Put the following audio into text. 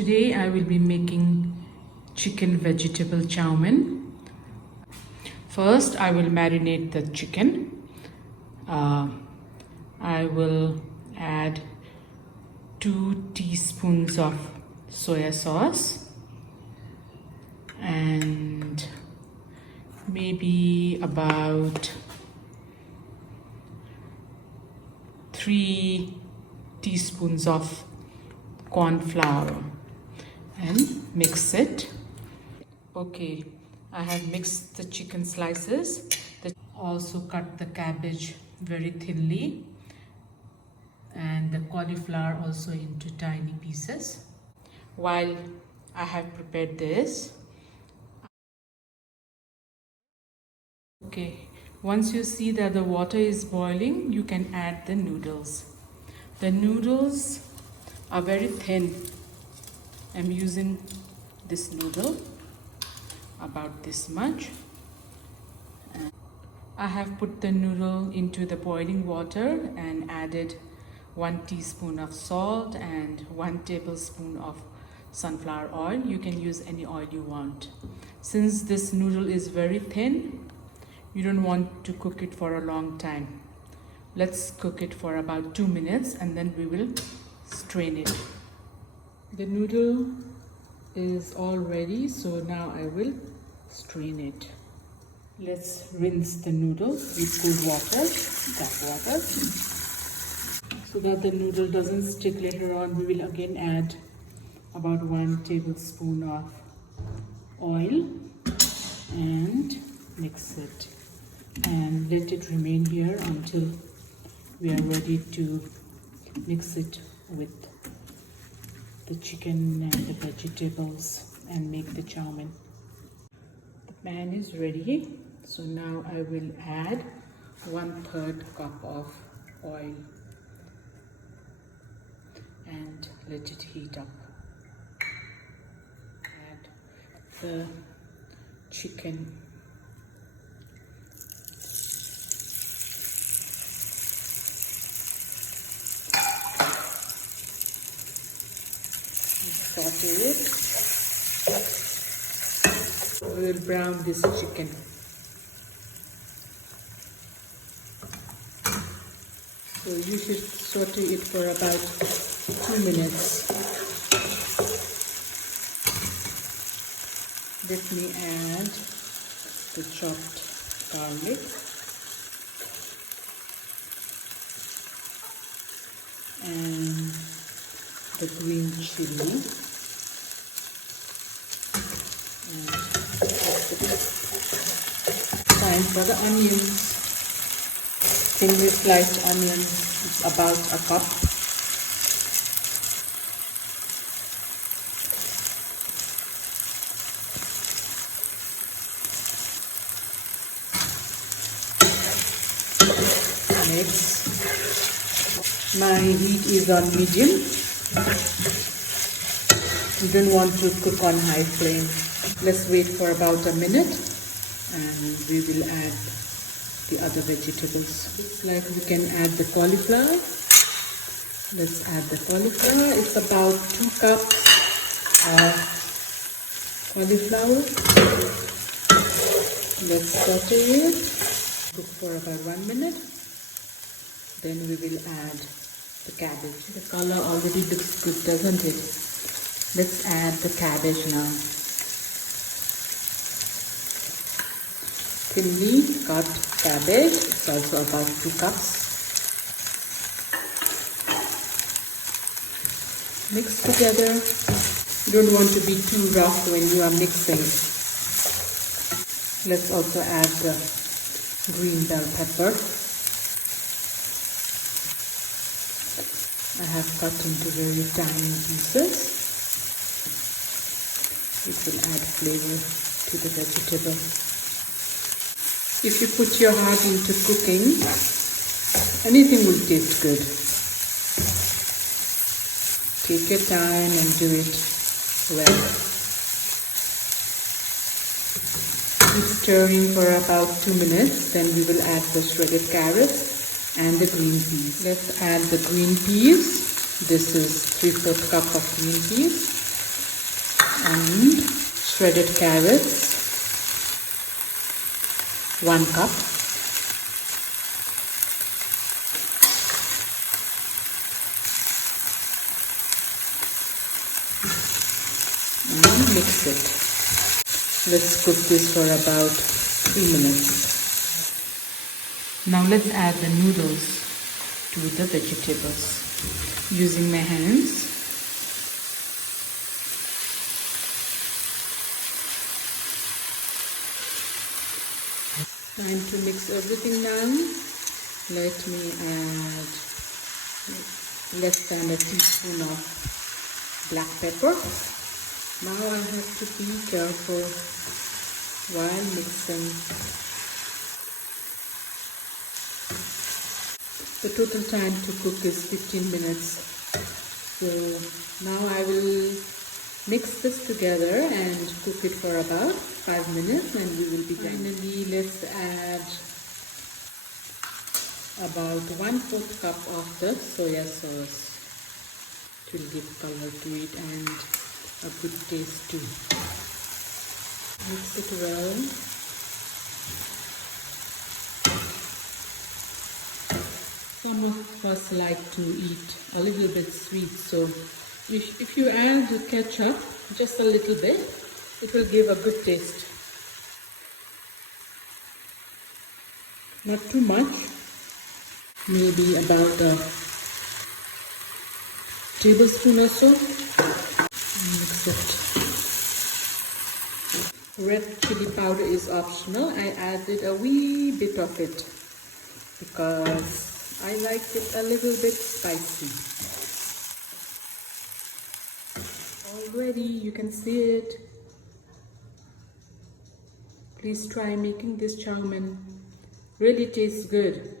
Today I will be making chicken vegetable chow mein. First I will marinate the chicken. I will add 2 teaspoons of soya sauce and maybe about 3 teaspoons of corn flour and mix it. Okay, I have mixed the chicken slices. Also cut the cabbage very thinly and the cauliflower also into tiny pieces. While I have prepared this, okay, once you see that the water is boiling, you can add the noodles. The noodles are very thin. I'm using this noodle about this much. I have put the noodle into the boiling water and added 1 teaspoon of salt and 1 tablespoon of sunflower oil. You can use any oil you want. Since this noodle is very thin, you don't want to cook it for a long time. Let's cook it for about 2 minutes and then we will strain it. The noodle is all ready, so now I will strain it. Let's rinse the noodle with cool water, tap water, so that the noodle doesn't stick later on. We will again add about 1 tablespoon of oil and mix it and let it remain here until we are ready to mix it with the chicken and the vegetables and make the chow mein. The pan is ready, so now I will add 1/3 cup of oil and let it heat up. Add the chicken. Saute it. We will brown this chicken. So you should saute it for about 2 minutes. Let me add the chopped garlic and the green chili. Time for the onions. Thinly sliced onion is about a cup. Mix. My heat is on medium. You don't want to cook on high flame. Let's wait for about a minute and we will add the other vegetables. Looks like we can add the cauliflower. Let's add the cauliflower. It's about 2 cups of cauliflower. Let's saute it. Cook for about 1 minute. Then we will add the cabbage. The color already looks good, doesn't it? Let's add the cabbage now. Thinly cut cabbage. It's also about 2 cups. Mix together. You don't want to be too rough when you are mixing. Let's also add the green bell pepper. I have cut into very tiny pieces. It will add flavor to the vegetable. If you put your heart into cooking, anything will taste good. Take your time and do it well. Keep stirring for about 2 minutes, then we will add the shredded carrots and the green peas. Let's add the green peas. This is 3/4 cup of green peas. and shredded carrots, 1 cup. And mix it. Let's cook this for about 3 minutes. Now let's add the noodles to the vegetables using my hands. Time to mix everything now. Let me add less than a teaspoon of black pepper. Now I have to be careful while mixing. The total time to cook is 15 minutes. So now I will mix this together and cook it for about 5 minutes and we will be done. Finally, let's add about 1/4 cup of the soya sauce. It will give color to it and a good taste too. Mix it well. Some of us like to eat a little bit sweet, so if you add ketchup just a little bit, it will give a good taste. Not too much, maybe about a tablespoon or so. Mix it. Red chili powder is optional. I added a wee bit of it because I like it a little bit spicy. Already you can see it. Please try making this chow mein. Really tastes good.